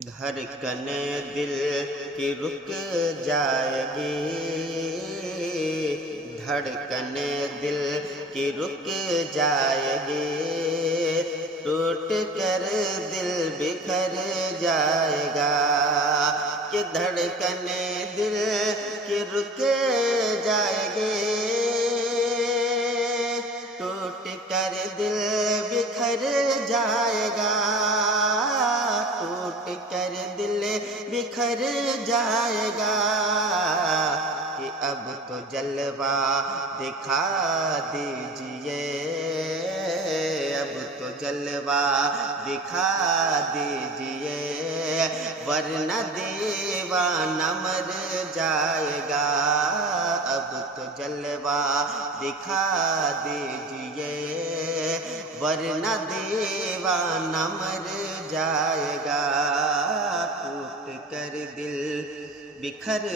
دھڑکن دل کی رک جائے گی، دھڑکن دل کی رک جائے گی، ٹوٹ کر دل بکھر جائے گا کہ دھڑکن دل کی رک جائے گی، ٹوٹ کر دل بکھر جائے گا، ٹوٹ کر دل بکھر جائے گا کہ اب تو جلوہ دکھا دیجئے، اب تو جلوہ دکھا دیجئے، ورنہ دیوانہ مر جائے گا، اب تو جلوہ دکھا دیجئے، ورنہ دیوانہ مر جائے گا، ٹوٹ کر دل بکھر